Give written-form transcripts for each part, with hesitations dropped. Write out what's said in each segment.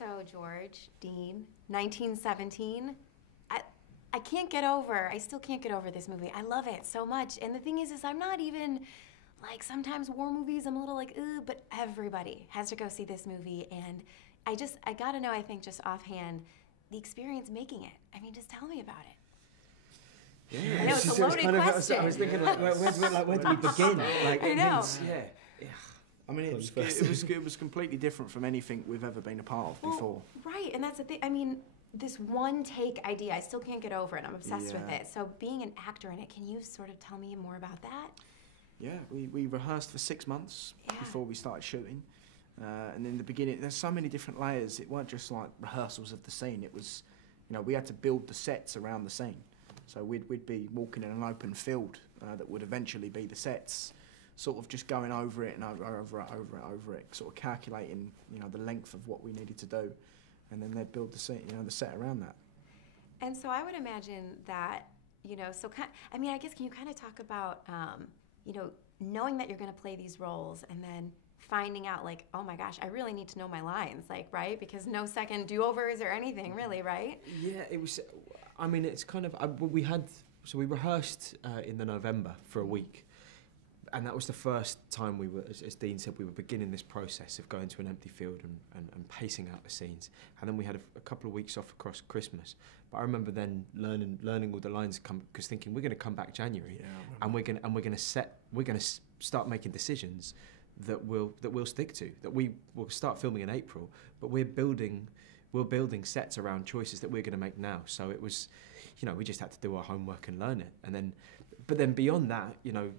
So, George, Dean, 1917, I can't get over, I still can't get over this movie. I love it so much. And the thing is I'm not even, like, sometimes war movies, I'm a little like, ugh, but everybody has to go see this movie. And I gotta know, I think, just offhand, the experience making it. I mean, just tell me about it. Yeah. I know, it's a loaded question. I was thinking, like, where do we begin? Like, I know. Yeah. I mean, it was completely different from anything we've ever been a part of before. Right, and that's the thing. I mean, this one take idea, I still can't get over it. I'm obsessed with it. So being an actor in it, can you sort of tell me more about that? Yeah, we rehearsed for 6 months before we started shooting. And in the beginning, there's so many different layers. It weren't just like rehearsals of the scene. It was, you know, we had to build the sets around the scene. So we'd be walking in an open field that would eventually be the sets, sort of just going over it and over it, sort of calculating, you know, the length of what we needed to do, and then they'd build the set, you know, the set around that. And so I would imagine that, you know, I mean, I guess, can you kind of talk about, you know, knowing that you're going to play these roles and then finding out, like, oh my gosh, I really need to know my lines, like, right? Because no second do-overs or anything, really, right? Yeah, it was, I mean, it's kind of, so we rehearsed in the November for a week. And that was the first time we were, as Dean said, we were beginning this process of going to an empty field and pacing out the scenes. And then we had a couple of weeks off across Christmas. But I remember then learning all the lines, because thinking we're going to come back January, and we're going to start making decisions that we'll stick to. That we will start filming in April, but we're building sets around choices that we're going to make now. So it was, you know, we just had to do our homework and learn it. But then beyond that, you know,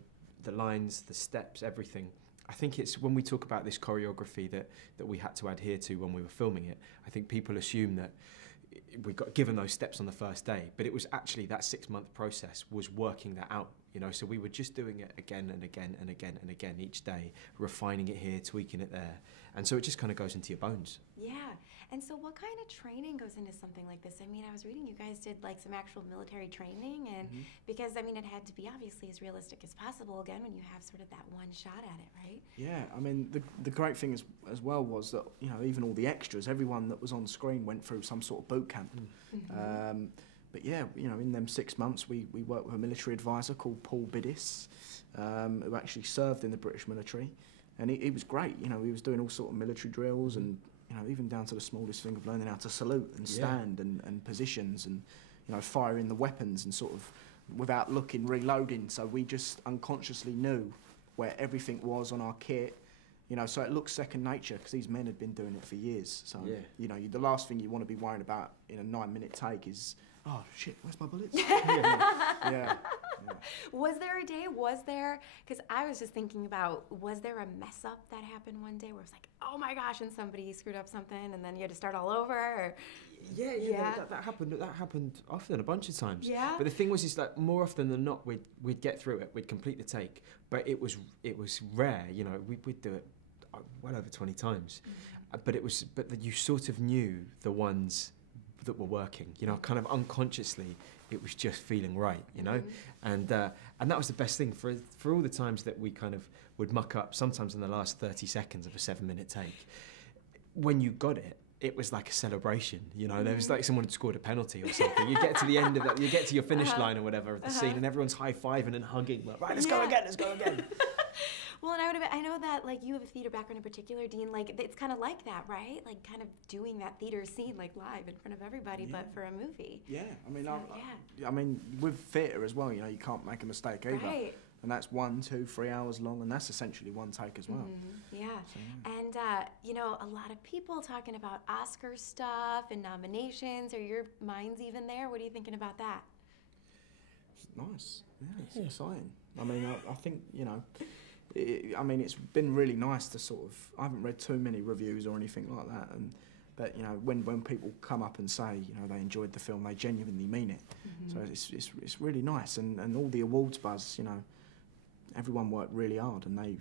the lines, the steps, everything. I think it's when we talk about this choreography that we had to adhere to when we were filming it, I think people assume that we got given those steps on the first day, but it was actually that 6-month process was working that out, you know, so we were just doing it again and again and again and again each day, refining it here, tweaking it there, and so it just kind of goes into your bones. Yeah, and so what kind of training goes into something like this? I mean, I was reading you guys did like some actual military training, and because, I mean, it had to be obviously as realistic as possible, again, when you have sort of that one shot at it, right? Yeah, I mean, the great thing as well was that, you know, even all the extras, everyone that was on screen went through some sort of boot camp. But yeah, you know, in them 6 months, we worked with a military advisor called Paul Biddis, who actually served in the British military. And he was great, you know, he was doing all sort of military drills and, you know, even down to the smallest thing of learning how to salute and stand and positions and, you know, firing the weapons and sort of without looking, reloading. So we just unconsciously knew where everything was on our kit, you know, so it looks second nature because these men had been doing it for years. So, you know, the last thing you want to be worrying about in a 9-minute take is, oh shit, where's my bullets? Yeah. Was there, because I was just thinking about, was there a mess up that happened one day where it was like, oh my gosh, and somebody screwed up something and then you had to start all over? Or... That happened often, a bunch of times. Yeah. But the thing was, is that more often than not, we'd get through it, we'd complete the take, but it was rare, you know, we'd do it well over 20 times. But you sort of knew the ones that were working, you know, kind of unconsciously, it was just feeling right, you know, and that was the best thing for all the times that we kind of would muck up, sometimes in the last 30 seconds of a 7-minute take. When you got it, it was like a celebration, you know. There was like someone had scored a penalty or something. You get to the end of that, you get to your finish line or whatever of the scene, and everyone's high-fiving and hugging, like, right, let's go again. Well, and I know that, like, you have a theater background in particular, Dean. Like, it's kind of like that, right? Like, kind of doing that theater scene, like, live in front of everybody, but for a movie. Yeah, I mean, So, I mean, with theatre as well, you know, you can't make a mistake either. Right. And that's 1, 2, 3 hours long, and that's essentially one take as well. Yeah. So, and, you know, a lot of people talking about Oscar stuff and nominations. Are your minds even there? What are you thinking about that? It's nice. Yeah, it's exciting. I mean, I think, you know, I mean, it's been really nice to sort of, I haven't read too many reviews or anything like that, but, you know, when people come up and say, you know, they enjoyed the film, they genuinely mean it. So it's really nice, and all the awards buzz, you know, everyone worked really hard, and they,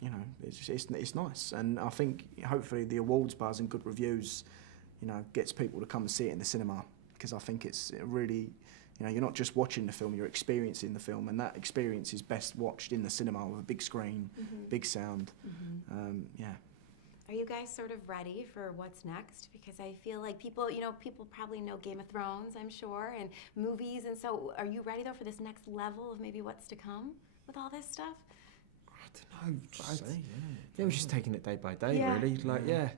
you know, it's nice. And I think hopefully the awards buzz and good reviews, you know, gets people to come and see it in the cinema, because I think it's really, you know, you're not just watching the film, you're experiencing the film, and that experience is best watched in the cinema with a big screen, big sound. Yeah. Are you guys sort of ready for what's next? Because I feel like people, people probably know Game of Thrones, I'm sure, and movies, and so are you ready though for this next level of maybe what's to come with all this stuff? I don't know. Yeah, we're just taking it day by day, Yeah. really.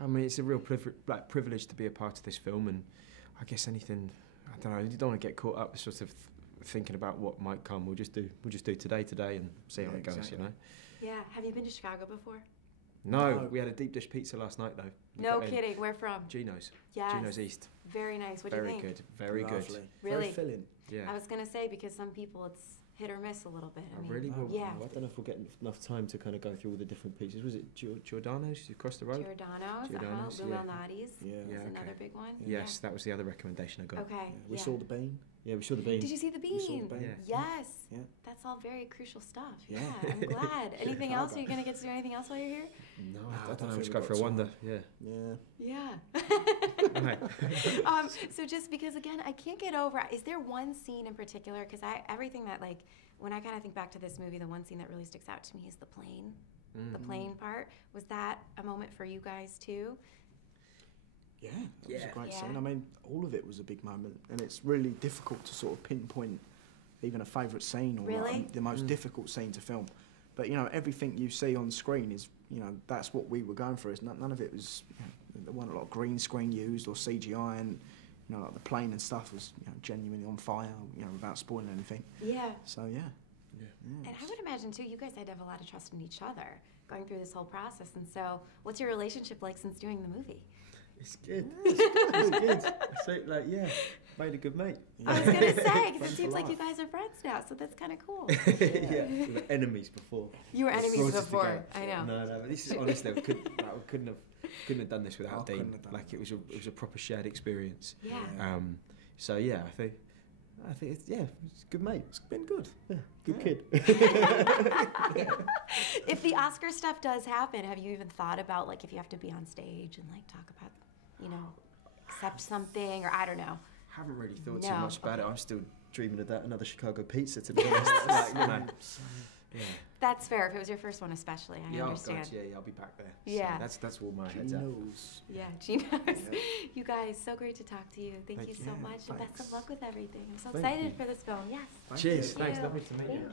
I mean, it's a real privilege to be a part of this film, and I guess anything. I don't know. You don't want to get caught up sort of thinking about what might come. We'll just do today, and see how it goes. Exactly. You know. Yeah. Have you been to Chicago before? No, we had a deep dish pizza last night though. No kidding. Where from? Genos. Yes. Genos East. Very nice. What do you Very think? good. Very good. Lovely. Really? Very filling. Yeah. I was gonna say because some people it's hit or miss a little bit. I mean, Really? Well, yeah. I don't know if we'll get enough time to kind of go through all the different pizzas. Was it Giordano's across the road? Giordano's, Giordano's, Lou yeah. Malnati's Yeah. is Yeah, another okay. big one. Yes, that was the other recommendation I got. Yeah. Okay. We yeah. saw the bean. Yeah, we saw the bean. Did you see the We saw bean? the bean. Yeah. Yes. Yeah. That's all very crucial stuff. Yeah. I'm glad. Anything else? Are Chicago. you gonna get to do anything else while you're here? No, No, I I don't don't know. think Just we've go got for a time. wander. Yeah. Yeah. Yeah. Right. So just because again, I can't get over. Is there one scene in particular? Because everything that like when I kind of think back to this movie, the one scene that really sticks out to me is the plane. The plane part. Was that a moment for you guys too? Yeah, it was a great Yeah. scene. I mean, all of it was a big moment, and it's really difficult to sort of pinpoint even a favourite scene or Really? the most difficult scene to film. But everything you see on screen is, that's what we were going for. Is none of it was, there wasn't a lot of green screen used or CGI, and like the plane and stuff was genuinely on fire, without spoiling anything. Yeah. So yeah. And I would imagine too, you guys had to have a lot of trust in each other going through this whole process. And so, what's your relationship like since doing the movie? It's good. It's good. So, made a good mate. I was gonna say, because Friends it for seems like you life. guys are friends now, so that's kind of cool. Yeah, we were enemies before. You were It's enemies brought us before. I together. know. No, but this is honestly, we couldn't have done this without I couldn't Dean. have done Like it. it was a proper shared experience. Yeah. So yeah, I think it's it's good mate. It's been good. Yeah, good kid. If the Oscar stuff does happen, have you even thought about like if you have to be on stage and like talk about, accept something or I don't know? Haven't really thought No, too much about it. okay. I'm still dreaming of that another Chicago pizza, to be honest. Yeah. That's fair. If it was your first one, especially, I Oh understand. God, yeah, I'll be back there. Yeah. So that's all my head's at. Genos. Yeah, Genos. Yeah. You guys, so great to talk to you. Thank you so Yeah, much, and best thanks. of luck with everything. I'm so Thank excited you. for this film. Yes. Cheers. Thank Thanks. you. Lovely to meet you.